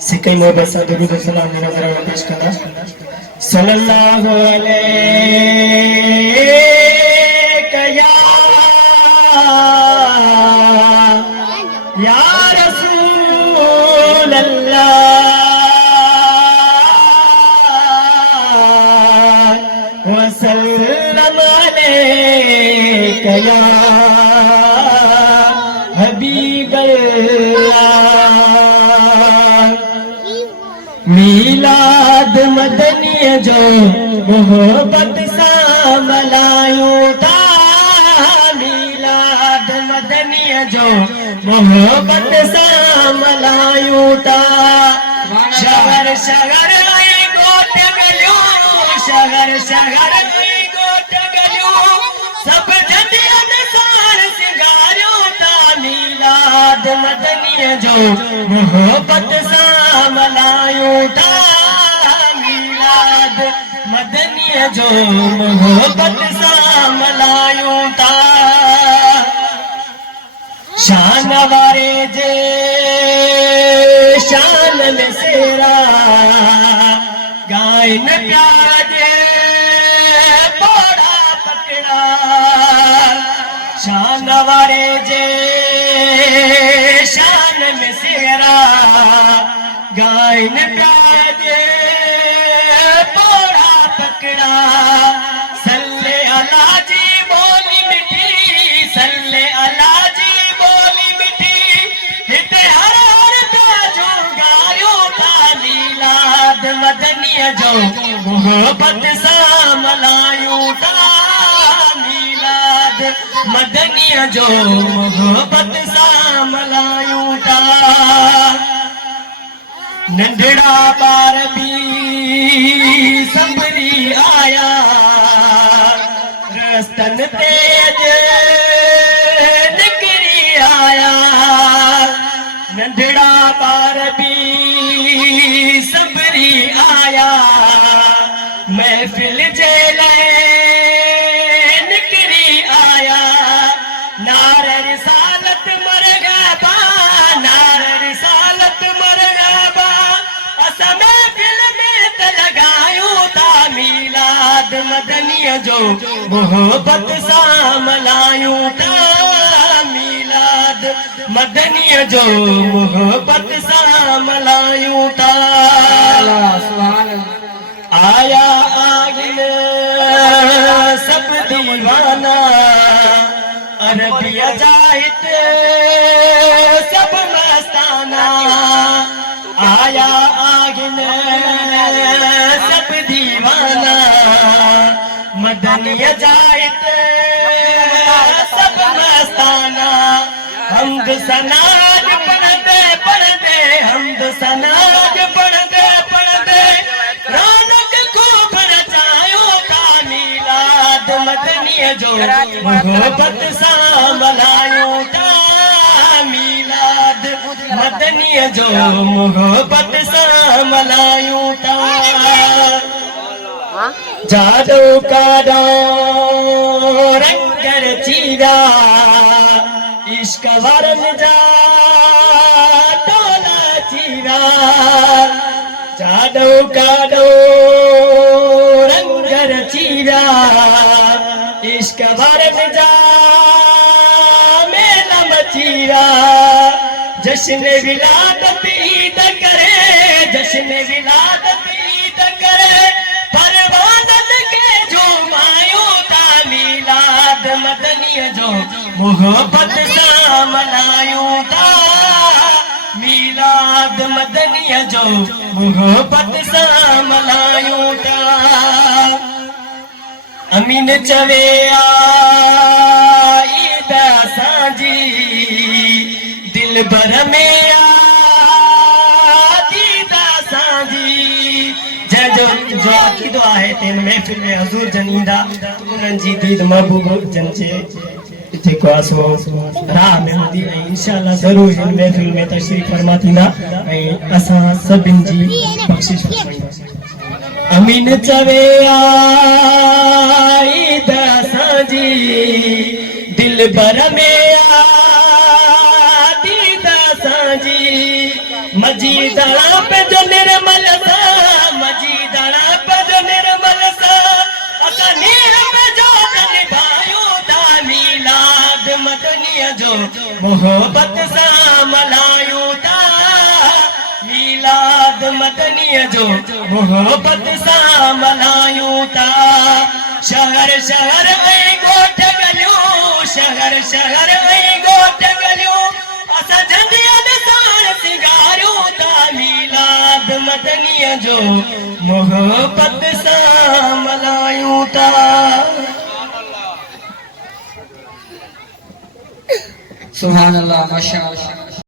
सिक्के मोहब्बत सा दुरूद और सलाम नजर में पेश करा सल्लल्लाहु अलैहि या रसूल अल्लाह वसल्लम अलैका या हबीब अल्लाह। मीलाद मदनी जो मोहब्बत सा मलायूं था, मीलाद मदनी जो मोहब्बत सा मलायूं था। शहर शहर आई गोट गलियों, शहर शहर आई गोट गलियों, सब जदियत सार सिंगारियों था। मीलाद मदनी जो मोहब्बत सा मलायूं था, मीलाद मदनी जो मोहब्बत सा मलायूं था। शान वारे जे शान में सेरा गायन प्यार जे बड़ा पकड़ा। शान वारे जे शान में सेरा गायन प्यार जे बड़ा पकड़ा। सल्ले अला जी बोली मिठी, सल्ले अला जी बोली मिठी, हित हर जो गायो था। मीलाद मदनी जो मोहब्बत सा मलायूं था, मीलाद मदनी जो मोहब्बत सा मलायूं था। नंढड़ा बार भी संभरी आया, रस्तन तेज निकरी आया। नंढड़ा बार भी संभरी आया, महफिल जेले निकरी आया। नार रिसालत मर गया, नार रिसालत मर गया, असा महफिल में त लगायूं था। मीलाद मदनी जो मोहब्बत सा मलायूं था, मीलाद मदनी जो मोहब्बत सा मलायूं था। आया आगिन सब दीवाना, अरबिया जाहिद सब मस्ताना। आया आगिन सब दीवाना, मदनिया जाहिद सब मस्ताना। हमद सनाज पढ़दे पढ़दे, हमद सनाज पढ़दे पढ़दे, रौनक खूब रचायूं था। मीलाद मदनी जो मोहब्बत सा मलायूं था, मीलाद मदनी जो मोहब्बत सा मलायूं था। जादू का रंगर चीरा, इश्क वरन जा टोला चीरा। जादू का रंगर चीरा, इश्क वरन जा मेला मचीरा। जश्न विलादत ईद करे, जश्न विलादत ईद करे, परवानत के झूमायूं था। मीलाद मदनी जो मोहब्बत सा मनायूं था, मीलाद मदनी जो मोहब्बत सा मनायूं था। अमीन चवे ईद असांजी, दिल भर में दीद असांजी। जो अक़ीदो आहे त हिन महफ़िल में हज़ूर जन ईंदा उन्हनि जी दीद महबूब जन जे जेको आहे सो राह में हूंदी, ऐं इंशाअल्लाह ज़रूर हिन महफ़िल में तशरीफ़ फरमा थींदा ऐं असां सभिनि जी बख़्शिश फरमाईंदासीं। अमीन चवे ईद असांजी, दिल भर में दीद असांजी। मजीदड़ा पे जो निर्मल सा, मजीदड़ा पे जो निर्मल सा, असा नीर पे जो निभायूं ता, मीलाद मदनी जो मोहब्बत सा मलायूं ता, मीलाद मदनी जो मोहब्बत सा मलायूं ता। शहर शहर ऐं ॻोठ गलियूं, शहर शहर ऐं ॻोठ गलियूं, असां झंडियनि सां सिंगारियूं था, मीलाद मदनीअ जो मोहब्बत सां मल्हायूं था। सुभान अल्लाह, माशा अल्लाह।